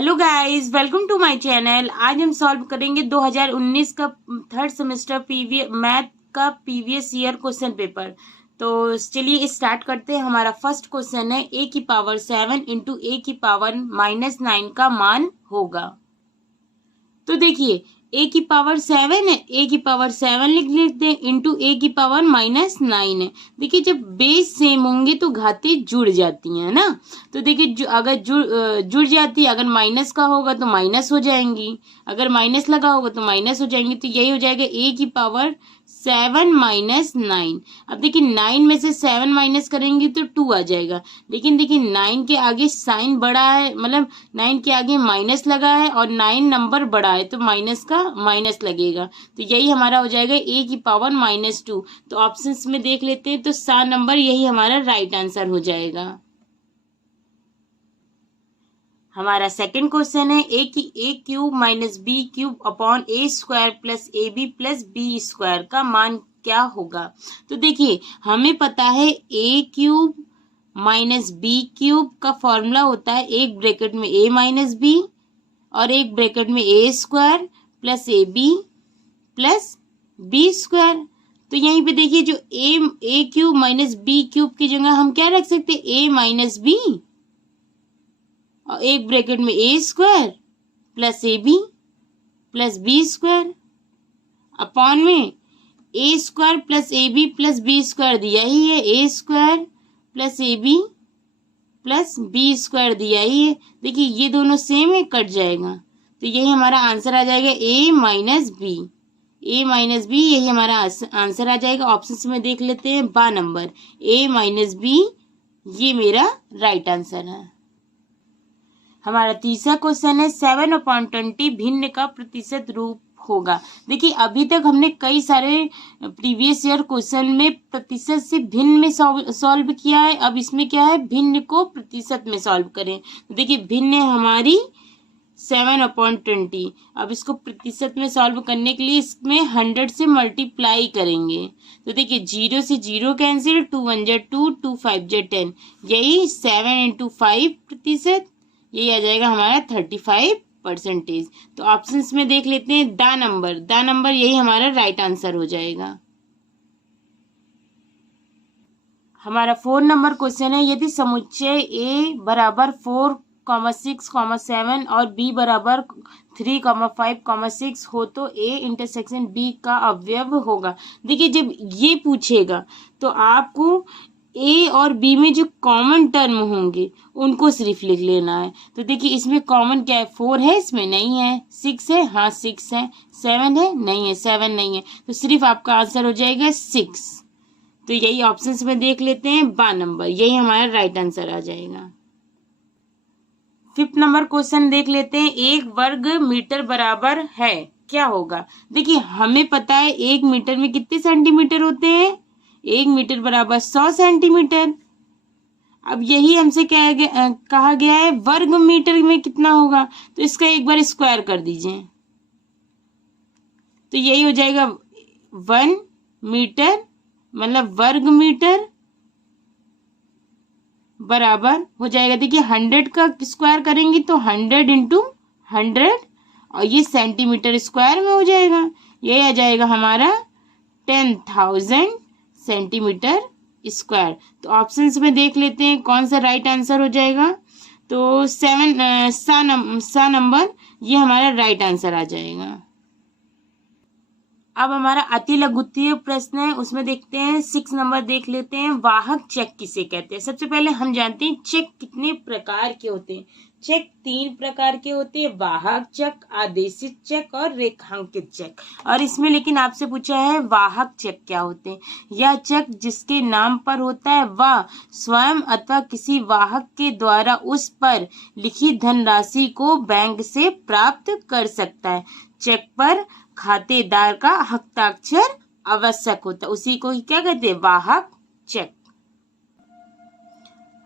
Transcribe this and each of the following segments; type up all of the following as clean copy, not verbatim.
Hello guys, welcome to my channel. आज हम solve करेंगे 2019 का थर्ड सेमेस्टर मैथ का प्रीवियस ईयर क्वेश्चन पेपर। तो चलिए स्टार्ट करते हैं। हमारा फर्स्ट क्वेश्चन है a की पावर 7 इंटू a की पावर -9 का मान होगा। तो देखिए a की पावर 7 है, a की पावर 7 लिख लेते हैं इंटू a की पावर -9 है। देखिए जब बेस सेम होंगे तो घातें जुड़ जाती हैं ना। तो देखिए अगर जुड़ जाती है, अगर माइनस का होगा तो माइनस हो जाएंगी, अगर माइनस लगा होगा तो माइनस हो जाएंगी। तो यही हो जाएगा a की पावर 7 -9। अब देखिए 9 में से 7 माइनस करेंगे तो 2 आ जाएगा, लेकिन देखिए 9 के आगे साइन बड़ा है, मतलब 9 के आगे माइनस लगा है और 9 नंबर बड़ा है तो माइनस का माइनस लगेगा। तो यही हमारा हो जाएगा a की पावर -2। तो ऑप्शंस में देख लेते हैं तो 7 नंबर यही हमारा राइट आंसर हो जाएगा। हमारा सेकंड क्वेश्चन है a cube minus b cube upon a square plus A B plus B square का मान क्या होगा। तो देखिए हमें पता है a cube minus b cube का फॉर्मूला होता है एक ब्रैकेट में a माइनस बी और एक ब्रैकेट में a square plus A B plus B square. तो यहीं पे देखिए जो a cube minus b cube की जगह हम क्या रख सकते हैं, a माइनस बी और एक ब्रैकेट में A square plus A B plus B square upon में A square plus A B plus B square दिया ही है, A square plus A B plus B square दिया ही है। देखिए ये दोनों सेम है, कट जाएगा। तो यही हमारा आंसर आ जाएगा a minus b. a minus b यही हमारा आंसर आ जाएगा। ऑप्शन में देख लेते हैं बा नंबर a माइनस बी, ये मेरा राइट आंसर है। हमारा तीसरा क्वेश्चन है 7/20 भिन्न का प्रतिशत रूप होगा। देखिए अभी तक हमने कई सारे प्रीवियस ईयर क्वेश्चन में प्रतिशत से भिन्न में सॉल्व किया है। अब इसमें क्या है, भिन्न को प्रतिशत में सॉल्व करें। तो देखिए भिन्न है हमारी 7/20। अब इसको प्रतिशत में सॉल्व करने के लिए इसमें 100 से मल्टीप्लाई करेंगे। तो देखिए 0 से 0 कैंसिल, 2 1 जा 2, 2 5 जा 10, यही 7 इंटू 5 प्रतिशत, यही आ जाएगा हमारा 35%। तो ऑप्शंस में देख लेते हैं दा नंबर यही हमारा राइट आंसर हो जाएगा। हमारा 4 नंबर क्वेश्चन है यदि समुच्चय a बराबर 4, 6, 7 और b बराबर 3, 5, 6 हो तो a इंटरसेक्शन b का अवयव होगा। देखिए जब ये पूछेगा तो आपको ए और बी में जो कॉमन टर्म होंगे उनको सिर्फ लिख लेना है। तो देखिए इसमें कॉमन क्या है, 4 है, इसमें नहीं है, 6 है, हाँ 6 है, 7 है, नहीं है, 7 नहीं है, तो सिर्फ आपका आंसर हो जाएगा 6। तो यही ऑप्शंस में देख लेते हैं बा नंबर, यही हमारा राइट आंसर आ जाएगा। 5th नंबर क्वेश्चन देख लेते हैं 1 वर्ग मीटर बराबर है क्या होगा। देखिए हमें पता है 1 मीटर में कितने सेंटीमीटर होते हैं, 1 मीटर बराबर 100 सेंटीमीटर। अब यही हमसे कहा गया है वर्ग मीटर में कितना होगा, तो इसका एक बार स्क्वायर कर दीजिए। तो यही हो जाएगा 1 मीटर मतलब वर्ग मीटर बराबर हो जाएगा, देखिए 100 का स्क्वायर करेंगे तो 100 इंटू 100 और ये सेंटीमीटर स्क्वायर में हो जाएगा, यही आ जाएगा हमारा 10,000 सेंटीमीटर स्क्वायर। तो ऑप्शंस में देख लेते हैं कौन सा राइट आंसर हो जाएगा। तो सा नंबर ये हमारा राइट आंसर आ जाएगा। अब हमारा अति लघुत्तरीय प्रश्न है, उसमें देखते हैं 6 नंबर देख लेते हैं वाहक चेक किसे कहते हैं। सबसे पहले हम जानते हैं चेक कितने प्रकार के होते हैं। चेक 3 प्रकार के होते हैं, वाहक चेक, आदेशित चेक और रेखांकित चेक। और इसमें लेकिन आपसे पूछा है वाहक चेक क्या होते हैं। यह चेक जिसके नाम पर होता है वह स्वयं अथवा किसी वाहक के द्वारा उस पर लिखी धनराशि को बैंक से प्राप्त कर सकता है। चेक पर खातेदार का हस्ताक्षर आवश्यक होता है, उसी को क्या कहते हैं, वाहक चेक।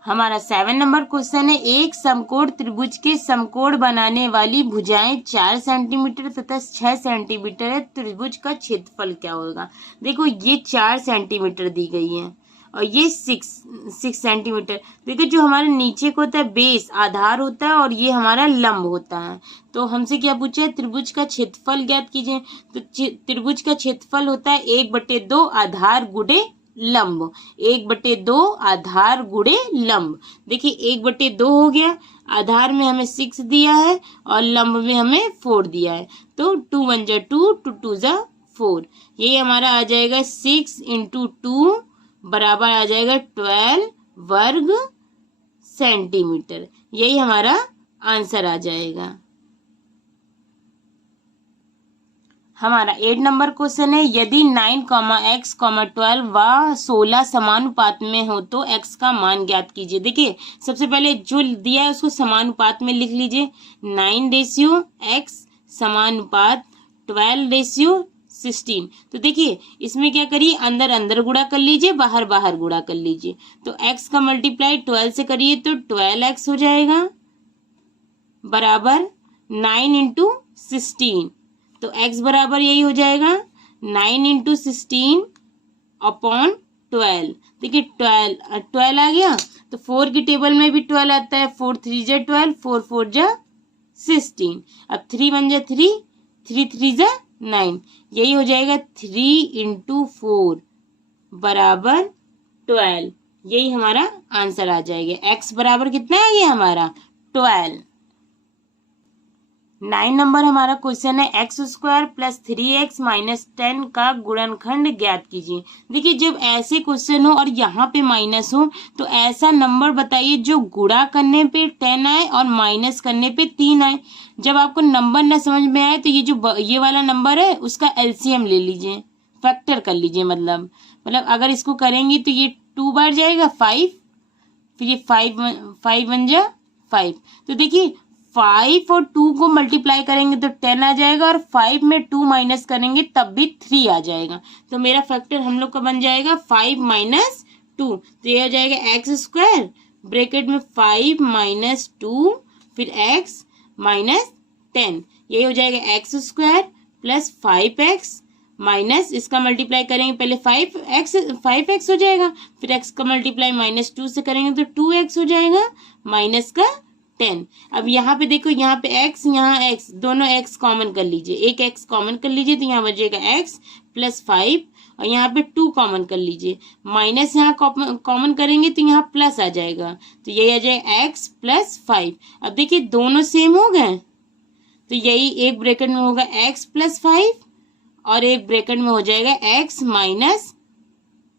हमारा 7 नंबर क्वेश्चन है एक समकोण त्रिभुज के समकोण बनाने वाली भुजाएं 4 सेंटीमीटर तथा 6 सेंटीमीटर है, त्रिभुज का क्षेत्रफल क्या होगा। देखो ये 4 सेंटीमीटर दी गई है और ये 6 सेंटीमीटर। देखिए जो हमारे नीचे को होता है बेस, आधार होता है, और ये हमारा लंब होता है। तो हमसे क्या पूछा है, त्रिभुज का क्षेत्रफल ज्ञात कीजिए। तो त्रिभुज का क्षेत्रफल होता है 1/2 आधार गुणे लंब, 1/2 आधार गुणे लंब। देखिए 1/2 हो गया, आधार में हमें 6 दिया है और लंब में हमें 4 दिया है। तो 2 1 जा 2, 2 2 जा 4, यही हमारा आ जाएगा 6 × 2 बराबर आ जाएगा 12 वर्ग सेंटीमीटर। यही हमारा आंसर आ जाएगा। हमारा 8 नंबर क्वेश्चन है, यदि 9, x, 12 व 16 समानुपात में हो तो x का मान ज्ञात कीजिए। देखिए सबसे पहले जो दिया है उसको समानुपात में लिख लीजिए। 9:x समानुपात 12:16। तो देखिए इसमें क्या करिए, अंदर अंदर गुणा कर लीजिए, बाहर बाहर गुणा कर लीजिए। तो x का मल्टीप्लाई 12 से करिए तो 12x हो जाएगा बराबर 9 × 16। तो x बराबर यही हो जाएगा 9 × 16 अपॉन 12। देखिए 12 आ गया, तो 4 की टेबल में भी 12 आता है। 4 3 जा 12, 4 4 जा 16। अब 3 1 जा 3, 3 3 जा 9, यही हो जाएगा 3 × 4 बराबर 12। यही हमारा आंसर आ जाएगा। x बराबर कितना आ गया हमारा 12। 9 नंबर हमारा क्वेश्चन है, x² + 3x - 10 का गुणनखंड ज्ञात कीजिए। देखिए जब ऐसे क्वेश्चन हो और यहाँ पे माइनस हो तो ऐसा नंबर बताइए जो गुणा करने पे 10 आए और माइनस करने पे 3 आए। जब आपको नंबर न समझ में आए तो ये वाला नंबर है उसका एलसीएम ले लीजिए, फैक्टर कर लीजिए। मतलब अगर इसको करेंगे तो ये 2 बार जाएगा 5, फिर ये 5 1 जा 5। तो देखिए 5 और 2 को मल्टीप्लाई करेंगे तो 10 आ जाएगा, और 5 में 2 माइनस करेंगे तब भी 3 आ जाएगा। तो मेरा फैक्टर हम लोग का बन जाएगा 5 - 2। तो ये हो जाएगा x² ब्रैकेट में 5 - 2 फिर x - 10। यही हो जाएगा x² + 5x माइनस इसका मल्टीप्लाई करेंगे, पहले 5x हो जाएगा, फिर x का मल्टीप्लाई -2 से करेंगे तो 2x हो जाएगा माइनस का 10। अब यहाँ पे देखो, यहाँ पे x, यहाँ x, दोनों x कॉमन कर लीजिए, एक x कॉमन कर लीजिए तो यहाँ बचेगा x + 5, और यहाँ पे 2 कॉमन कर लीजिए, माइनस यहाँ कॉमन करेंगे तो यहाँ प्लस आ जाएगा, तो यही आ जाएगा x + 5। अब देखिए दोनों सेम हो गए, तो यही एक ब्रैकेट में होगा x + 5 और एक ब्रैकेट में हो जाएगा x -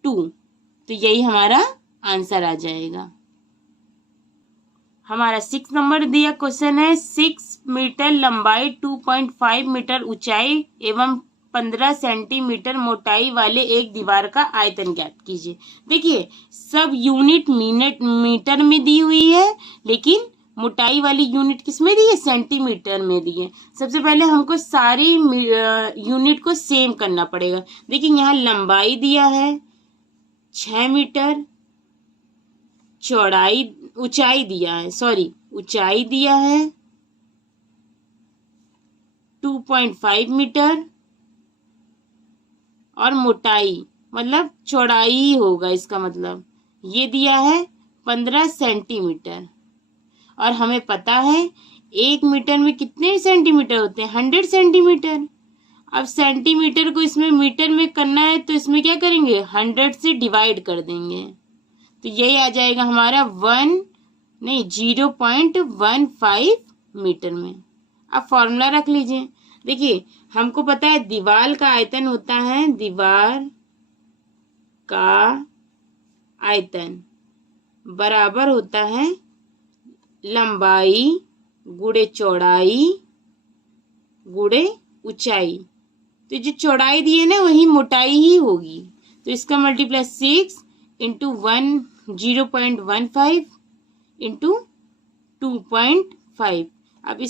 2। तो यही हमारा आंसर आ जाएगा। हमारा 6 नंबर दिया क्वेश्चन है, 6 मीटर लंबाई, 2.5 मीटर ऊंचाई एवं 15 सेंटीमीटर मोटाई वाले एक दीवार का आयतन ज्ञात कीजिए। देखिए सब यूनिट मीटर में दी हुई है, लेकिन मोटाई वाली यूनिट किस में दी है, सेंटीमीटर में दी है। सबसे पहले हमको सारी यूनिट को सेम करना पड़ेगा। देखिए यहाँ लंबाई दिया है 6 मीटर, ऊंचाई दिया है 2.5 मीटर, और मोटाई मतलब चौड़ाई ही होगा इसका मतलब, ये दिया है 15 सेंटीमीटर। और हमें पता है 1 मीटर में कितने सेंटीमीटर होते हैं, 100 सेंटीमीटर। अब सेंटीमीटर को इसमें मीटर में करना है तो इसमें क्या करेंगे, 100 से डिवाइड कर देंगे, तो यही आ जाएगा हमारा 0.15 मीटर में। अब फॉर्मूला रख लीजिए। देखिए हमको पता है दीवार का आयतन होता है, दीवार का आयतन बराबर होता है लंबाई गुणे चौड़ाई गुणे ऊंचाई। तो जो चौड़ाई दी है ना वही मोटाई ही होगी, तो इसका मल्टीप्लाई 6 × 0.15 × 2.5। अब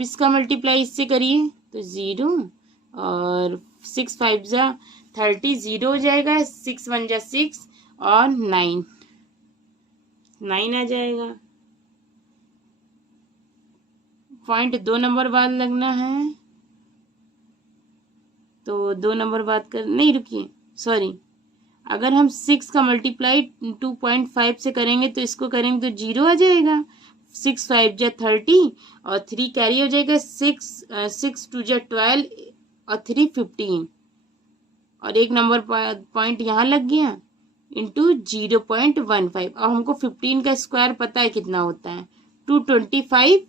इसका मल्टीप्लाई इससे करिए तो 0, और 6 5 जा 30, 0 हो जाएगा, 6 1 जा 6 और 9 आ जाएगा। पॉइंट 2 नंबर बाद लगना है, तो 2 नंबर बाद कर नहीं, रुकिए सॉरी, अगर हम 6 का मल्टीप्लाई 2.5 से करेंगे तो इसको करेंगे तो 0 आ जाएगा। 6 5 जा 30 और 3 कैरी हो जाएगा। 6 2 जा 12 और 3 15 और एक नंबर पॉइंट यहाँ लग गया इंटू 0.15। और हमको 15 का स्क्वायर पता है कितना होता है 225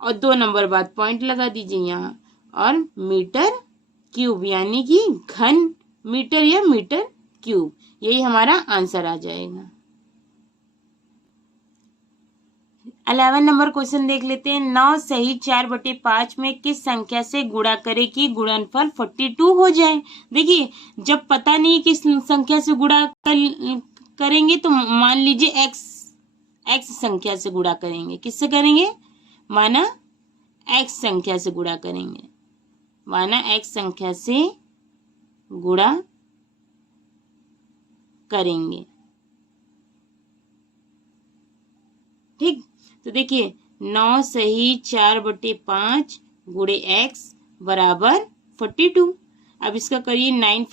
और 2 नंबर बाद पॉइंट लगा दीजिए यहाँ और मीटर क्यूब यानी कि घन मीटर या मीटर क्यूब, यही हमारा आंसर आ जाएगा। 11 नंबर क्वेश्चन देख लेते हैं। 9 सही 4/5 में किस संख्या से गुणा करे कि गुणनफल 42 हो जाए। देखिए जब पता नहीं किस संख्या से गुणा करेंगे तो मान लीजिए एक्स संख्या से गुणा करेंगे। किससे करेंगे? माना एक्स संख्या से गुणा करेंगे। माना एक्स संख्या से गुणा करेंगे। ठीक, तो देखिए 9 सही 4/5 गुणे एक्स बराबर 42। अब इसका करिए 9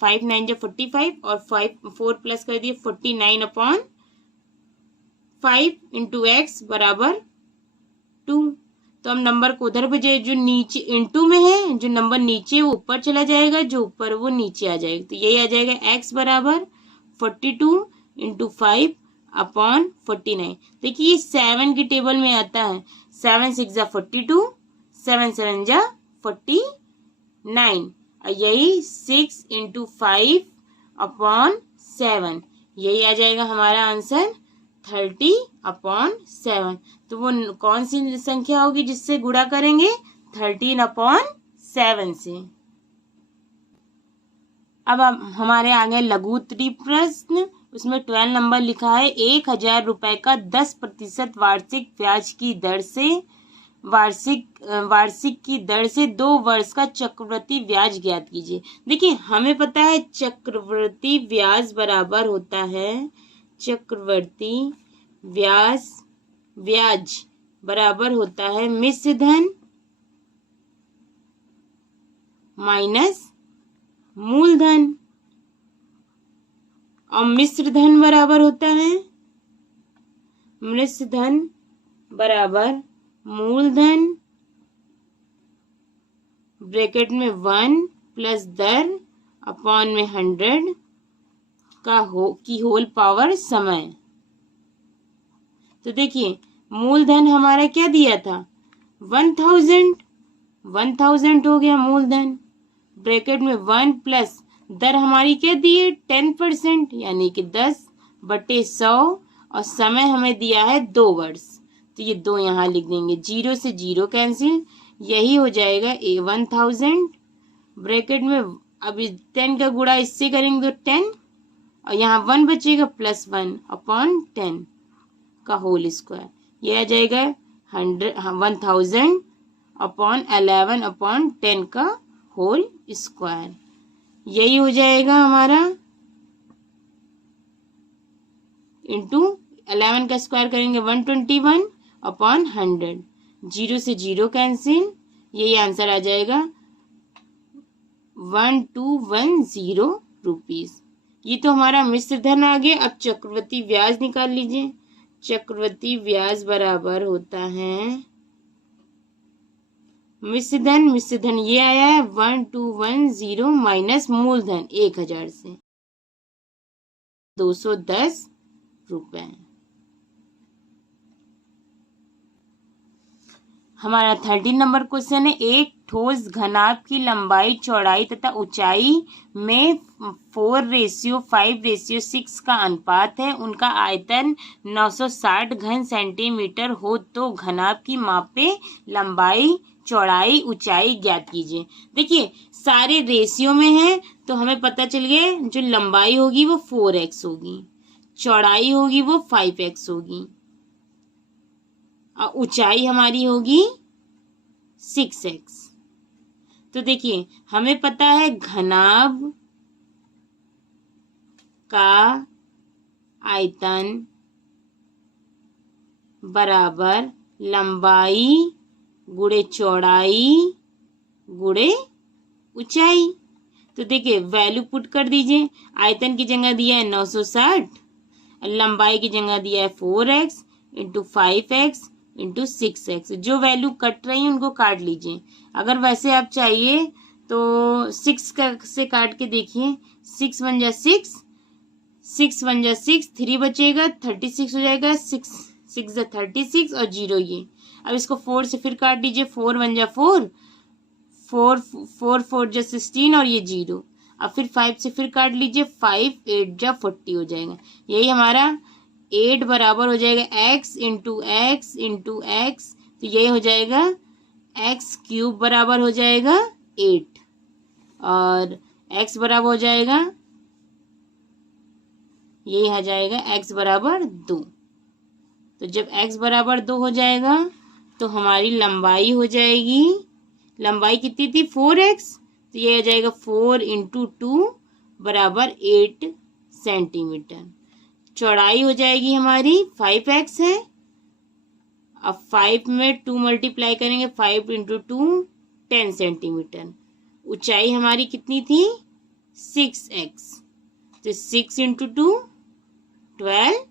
5 9 जो 45 और 4 प्लस कर दिए 49/5 इंटू एक्स बराबर 2। तो हम नंबर को उधर भेजे, जो नीचे इंटू में है जो नंबर नीचे वो ऊपर चला जाएगा, जो ऊपर वो नीचे आ जाएगा। तो यही आ जाएगा एक्स बराबर 42 इंटू 5/49। देखिए ये 7 की टेबल में आता है। 7 6 जा 42, 7 7 जा 49 और यही 6 इंटू 5/7, यही आ जाएगा हमारा आंसर 30/7। तो वो कौन सी संख्या होगी जिससे गुणा करेंगे? 13/7 से। अब हमारे आगे लघु उत्तरीय प्रश्न, उसमें 12 नंबर लिखा है 1000 रुपए का 10% वार्षिक ब्याज की दर से वार्षिक की दर से 2 वर्ष का चक्रवृद्धि ब्याज ज्ञात कीजिए। देखिए हमें पता है चक्रवृद्धि ब्याज बराबर होता है चक्रवृद्धि ब्याज बराबर होता है मिश्र धन माइनस मूलधन, और मिश्र धन बराबर होता है मिश्र धन बराबर मूलधन ब्रैकेट में 1 प्लस दर अपॉन में 100 की होल पावर समय। तो देखिए मूलधन हमारा क्या दिया था 1000 हो गया मूलधन, ब्रैकेट में 1 प्लस दर हमारी क्या दी है 10% यानी कि 10/100 और समय हमें दिया है 2 वर्ष। तो ये 2 यहाँ लिख देंगे, 0 से 0 कैंसिल, यही हो जाएगा 1000 ब्रैकेट में। अब 10 का गुणा इससे करेंगे तो 10 और यहाँ 1 बचेगा प्लस 1/10 का होल स्क्वायर, ये आ जाएगा 1000/11/10 का होल स्क्वायर, यही हो जाएगा हमारा इंटू 11 का स्क्वायर करेंगे 121/100, 0 से 0 कैंसिल, यही आंसर आ जाएगा 1210 रुपीज। ये तो हमारा मिश्र धन आ गया। अब चक्रवृद्धि ब्याज निकाल लीजिए। चक्रवृद्धि ब्याज बराबर होता है मिश्र धन ये आया है 1210 माइनस मूलधन 1000 से 210 रुपए। हमारा 13 नंबर क्वेश्चन है एक ठोस घनाभ की लंबाई चौड़ाई तथा ऊंचाई में 4:5:6 का अनुपात है, उनका आयतन 960 घन सेंटीमीटर हो तो घनाभ की मापे लंबाई चौड़ाई ऊंचाई ज्ञात कीजिए। देखिए सारे रेशियो में है तो हमें पता चल गया जो लंबाई होगी वो 4x होगी, चौड़ाई होगी वो 5x होगी और ऊंचाई हमारी होगी 6x। तो देखिए हमें पता है घनाभ का आयतन बराबर लंबाई गुणे चौड़ाई गुणे ऊंचाई। तो देखिए वैल्यू पुट कर दीजिए। आयतन की जगह दिया है 960, लंबाई की जगह दिया है 4x into 5x into 6x। जो वैल्यू कट रही है उनको काट लीजिए। अगर वैसे आप चाहिए तो 6 से काट के देखिए, 6 1 जा 6, 6 1 जा 6, 3 बचेगा 36 हो जाएगा, 6 जा 36 और 0 ये। अब इसको 4 से फिर काट दीजिए, 4 1 जा 4, 4 जा 16 और ये 0। अब फिर 5 से फिर काट लीजिए, 5 8 जा 40 हो जाएगा। यही हमारा 8 बराबर हो जाएगा x into x into x, तो यही हो जाएगा x क्यूब बराबर हो जाएगा 8 और x बराबर हो जाएगा, यही आ जाएगा x बराबर 2। तो जब x बराबर 2 हो जाएगा तो हमारी लंबाई हो जाएगी, लंबाई कितनी थी 4x, तो ये आ जाएगा 4 इंटू 2 बराबर 8 सेंटीमीटर। चौड़ाई हो जाएगी हमारी 5x है। अब 5 में 2 मल्टीप्लाई करेंगे, 5 इंटू 2 10 सेंटीमीटर। ऊंचाई हमारी कितनी थी 6x, तो 6 इंटू 2 12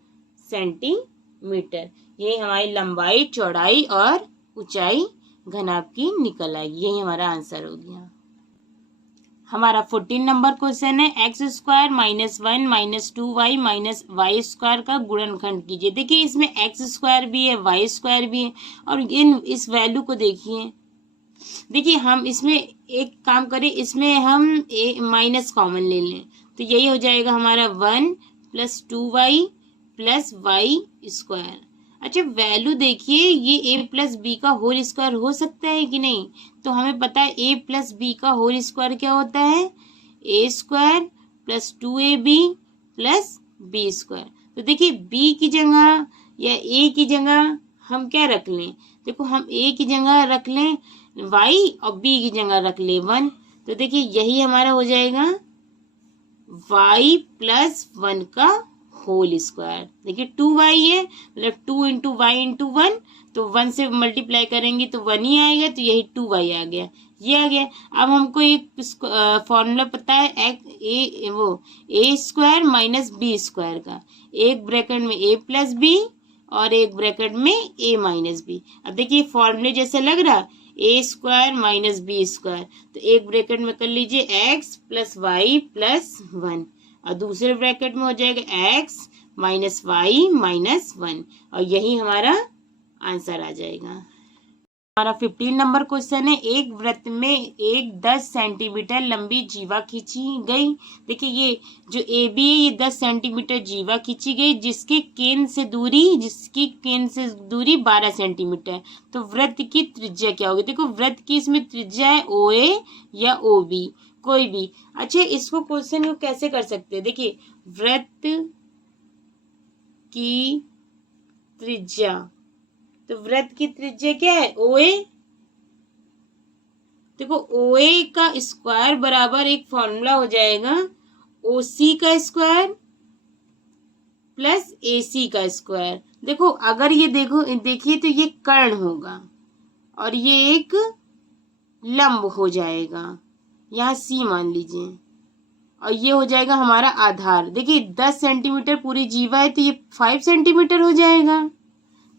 सेंटीमीटर। ये हमारी लंबाई, चौड़ाई और ऊंचाई घनाभ की निकल आएगी। यही हमारा आंसर हो गया। हमारा 14 नंबर क्वेश्चन है x square minus 1 minus 2y minus y square का गुणनखंड कीजिए। देखिए इसमें एक्स स्क्वायर भी है, वाई स्क्वायर भी है और इस वैल्यू को देखिए। देखिए हम इसमें एक काम करें, इसमें हम माइनस कॉमन ले लें, तो यही हो जाएगा हमारा 1 plus 2y plus y square. अच्छा वैल्यू देखिए, ये a प्लस बी का होल स्क्वायर हो सकता है कि नहीं? तो हमें पता है a प्लस बी का होल स्क्वायर क्या होता है, a square plus 2ab plus B square. तो देखिए b की जगह या a की जगह हम क्या रख लें, देखो हम a की जगह रख लें y और b की जगह रख लें 1। तो देखिए यही हमारा हो जाएगा y प्लस 1 का होल स्क्वायर। देखिए 2y है, मतलब 2 इंटू वाई इंटू 1, तो 1 से मल्टीप्लाई करेंगे तो 1 ही आएगा, तो यही 2y आ गया, ये आ गया। अब हमको एक फॉर्मूला पता है A square minus B square का, एक ब्रैकेट में a प्लस बी और एक ब्रैकेट में a माइनस बी। अब देखिए फॉर्मूले जैसे लग रहा, ए स्क्वायर माइनस बी स्क्वायर, तो एक ब्रैकेट में कर लीजिए x प्लस वाई प्लस 1 और दूसरे ब्रैकेट में हो जाएगा x माइनस वाई माइनस 1 और यही हमारा आंसर आ जाएगा। हमारा 15 नंबर क्वेश्चन है एक वृत्त में एक 10 सेंटीमीटर लंबी जीवा खींची गई। देखिए ये जो ए बी है, ये 10 सेंटीमीटर जीवा खींची गई जिसकी केंद्र से दूरी 12 सेंटीमीटर। तो वृत्त की त्रिज्या क्या होगी? देखो वृत्त की इसमें त्रिज्या है ओ ए या ओ बी, कोई भी। अच्छा इसको क्वेश्चन को कैसे कर सकते हैं, देखिए वृत्त की त्रिज्या, तो वृत्त की त्रिज्या क्या है ओ ए। देखो ओ ए का स्क्वायर बराबर एक फॉर्मूला हो जाएगा ओ सी का स्क्वायर प्लस ए सी का स्क्वायर। देखो अगर ये देखिए तो ये कर्ण होगा और ये एक लंब हो जाएगा, यहाँ सी मान लीजिए, और ये हो जाएगा हमारा आधार। देखिए 10 सेंटीमीटर पूरी जीवा है तो ये 5 सेंटीमीटर हो जाएगा।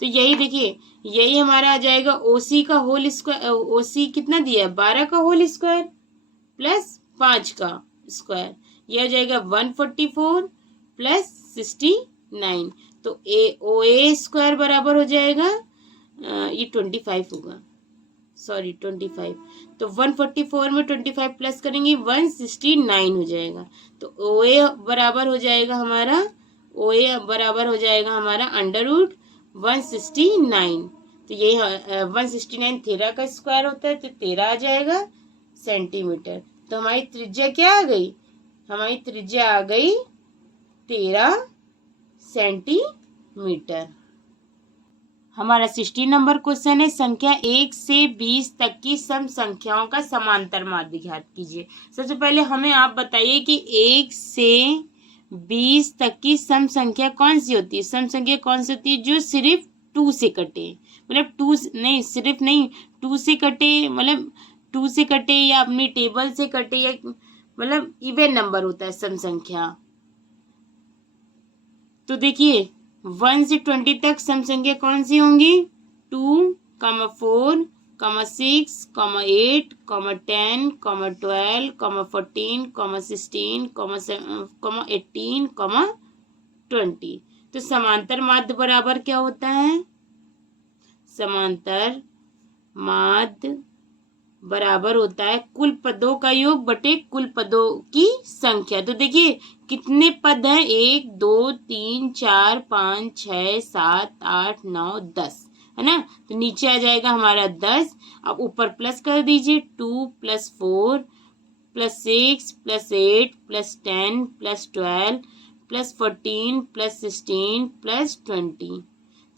तो यही देखिए यही हमारा आ जाएगा ओसी का होल स्क्वायर। ओसी कितना दिया है 12 का होल स्क्वायर प्लस 5 का स्क्वायर, ये आ जाएगा 144 प्लस 69। तो ओ ए स्क्वायर बराबर हो जाएगा ये 25 होगा, सॉरी 25। तो 144 में 25 प्लस करेंगे 169 हो जाएगा। तो ओ ए बराबर हो जाएगा हमारा अंडर रूट 169। तो ये 169 13 का स्क्वायर होता है, तो 13 आ जाएगा सेंटीमीटर। तो हमारी त्रिज्या क्या आ गई, हमारी त्रिज्या आ गई 13 सेंटीमीटर। हमारा 16 नंबर क्वेश्चन है संख्या 1 से 20 तक की सम संख्याओं का समांतर माध्य ज्ञात कीजिए। सबसे पहले हमें आप बताइए कि 1 से 20 तक की सम संख्या कौन सी होती है? सम संख्या कौन सी होती है जो सिर्फ 2 से कटे, मतलब 2 नहीं, सिर्फ नहीं 2 से कटे, मतलब 2 से कटे या अपनी टेबल से कटे, या मतलब इवन नंबर होता है सम संख्या। तो देखिए 1 से 20 तक सम संख्या कौन सी होंगी? 2, 4, 6, 8, 10, 12, 14, 16, 18, 20। तो समांतर माध्य बराबर क्या होता है? समांतर माध्य बराबर होता है कुल पदों का योग बटे कुल पदों की संख्या। तो देखिए कितने पद हैं? 1, 2, 3, 4, 5, 6, 7, 8, 9, 10, है ना। तो नीचे आ जाएगा हमारा 10। अब ऊपर प्लस कर दीजिए, 2 + 4 + 6 + 8 + 10 + 12 + 14 + 16 + 20।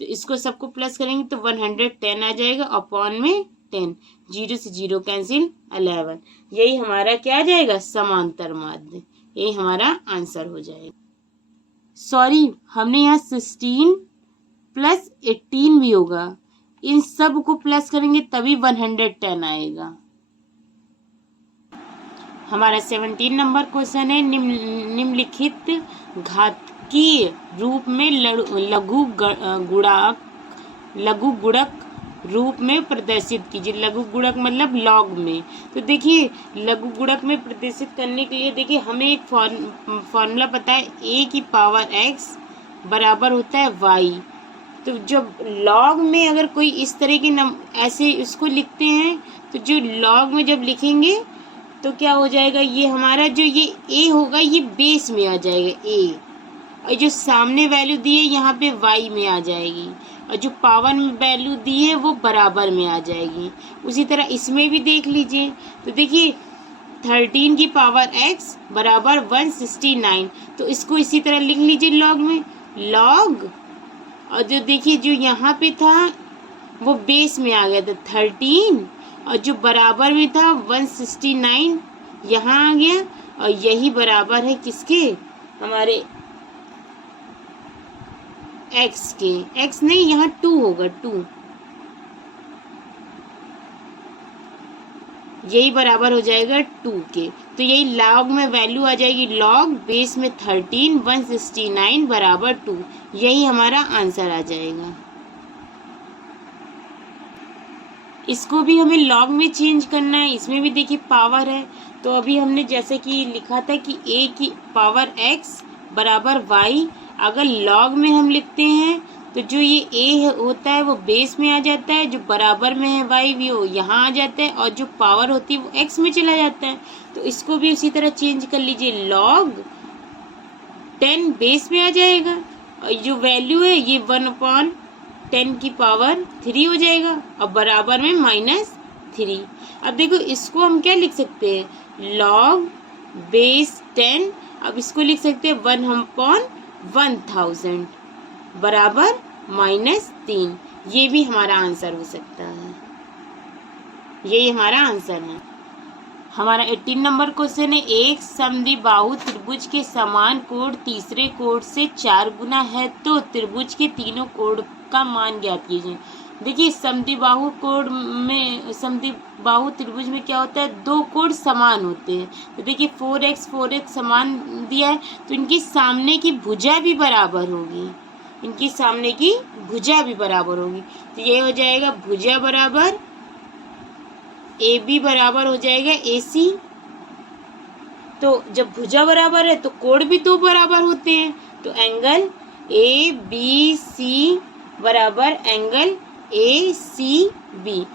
तो इसको सबको प्लस करेंगे तो 110 आ जाएगा, अपॉन में 10, 0 से 0 कैंसिल, 11। यही हमारा क्या आ जाएगा? समांतर माध्य। यही हमारा आंसर हो जाएगा। सॉरी, हमने यहाँ 16 + 18 भी होगा, इन सब को प्लस करेंगे तभी 110 आएगा। हमारा 17 नंबर क्वेश्चन है, निम्नलिखित घातीय रूप में लघु गुणक रूप में प्रदर्शित कीजिए। लघु गुणक मतलब लॉग में। तो देखिए लघु गुणक में प्रदर्शित करने के लिए देखिए हमें एक फॉर्मूला पता है, a⁴x बराबर होता है y। तो जब लॉग में अगर कोई इस तरह के ऐसे इसको लिखते हैं, तो जो लॉग में जब लिखेंगे तो क्या हो जाएगा? ये हमारा जो ये a होगा ये बेस में आ जाएगा a, और जो सामने वैल्यू दी है यहाँ पे y में आ जाएगी, और जो पावर में वैल्यू दी है वो बराबर में आ जाएगी। उसी तरह इसमें भी देख लीजिए। तो देखिए 13 की पावर x बराबर 169। तो इसको इसी तरह लिख लीजिए लॉग में, लॉग, और जो देखिए जो यहाँ पे था वो बेस में आ गया था 13, और जो बराबर में था 169 यहाँ आ गया, और यही बराबर है किसके? हमारे x के। x नहीं, यहाँ 2 होगा, 2। यही बराबर हो जाएगा 2 के। तो यही लॉग में वैल्यू आ जाएगी, लॉग बेस में 13, 169 बराबर 2। यही हमारा आंसर आ जाएगा। इसको भी हमें लॉग में चेंज करना है। इसमें भी देखिए पावर है, तो अभी हमने जैसे कि लिखा था कि a की पावर x बराबर y, अगर लॉग में हम लिखते हैं तो जो ये a होता है वो बेस में आ जाता है, जो बराबर में है y वो यहाँ आ जाता है, और जो पावर होती है वो x में चला जाता है। तो इसको भी उसी तरह चेंज कर लीजिए, लॉग 10 बेस में आ जाएगा, और जो वैल्यू है ये 1/10 की पावर 3 हो जाएगा, और बराबर में -3। अब देखो इसको हम क्या लिख सकते हैं? Log base 10। अब इसको लिख सकते हैं 1/1000 बराबर -3। ये भी हमारा आंसर हो सकता है। यही हमारा आंसर है। हमारा 18 नंबर क्वेश्चन है, एक समद्विबाहु त्रिभुज के समान कोण तीसरे कोण से 4 गुना है तो त्रिभुज के तीनों कोण का मान ज्ञात कीजिए। देखिए समद्विबाहु त्रिभुज में क्या होता है? 2 कोण समान होते हैं। तो देखिए 4x समान दिया है, तो इनकी सामने की भुजा भी बराबर होगी, इनकी सामने की भुजा भी बराबर होगी। तो ये हो जाएगा भुजा बराबर AB बराबर हो जाएगा AC। तो जब भुजा बराबर है तो कोण भी 2 बराबर होते हैं, तो एंगल ABC बराबर एंगल ACB।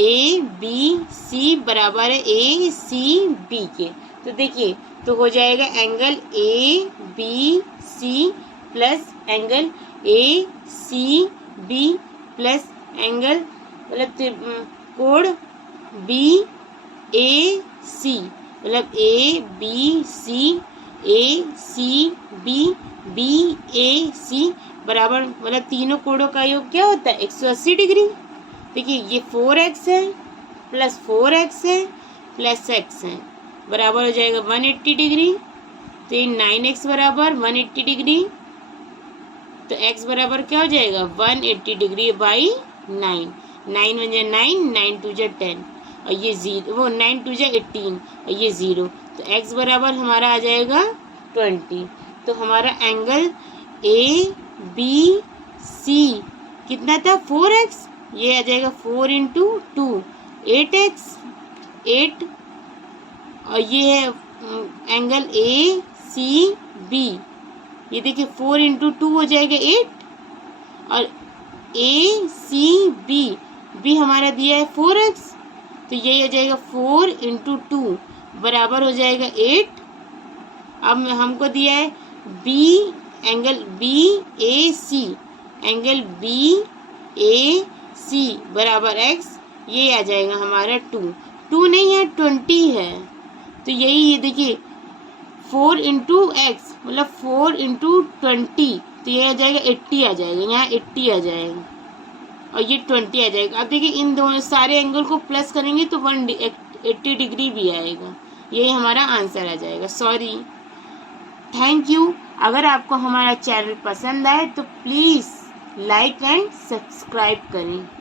ABC बराबर है ACB के। तो देखिए तो हो जाएगा angle ABC plus angle ACB plus angle मतलब कोण BAC, मतलब ABC ACB BAC बराबर, मतलब तीनों कोणों का योग क्या होता है? 180 डिग्री। देखिए ये 4x है प्लस 4x है प्लस x है, बराबर हो जाएगा 180 डिग्री। तो ये 9x बराबर 180 डिग्री, तो x बराबर क्या हो जाएगा? 180 डिग्री बाई 9। 9 1 जा 9, 9 2 जा 10, और ये 0, वो 9 2 जा 18 और ये 0, तो x बराबर हमारा आ जाएगा 20। तो हमारा एंगल ए बी सी कितना था 4x, ये आ जाएगा 4 इंटू 2 8x 8, और ये है एंगल ए सी बी, ये देखिए 4 इंटू 2 हो जाएगा 8, और ए सी बी हमारा दिया है 4x, तो यही हो जाएगा 4 इंटू 2 बराबर हो जाएगा 8। अब हमको दिया है बी, एंगल बी ए सी, एंगल बी ए सी बराबर x, ये आ जाएगा हमारा 2 नहीं है 20 है, तो यही ये देखिए 4 इंटू एक्स मतलब 4 इंटू 20, तो ये आ जाएगा 80 आ जाएगा, यहाँ 80 आ जाएगा और ये 20 आ जाएगा। अब देखिए इन दोनों सारे एंगल को प्लस करेंगे तो 180 डिग्री भी आएगा, यही हमारा आंसर आ जाएगा। Sorry, thank you. अगर आपको हमारा चैनल पसंद आए तो प्लीज़ लाइक एंड सब्सक्राइब करें।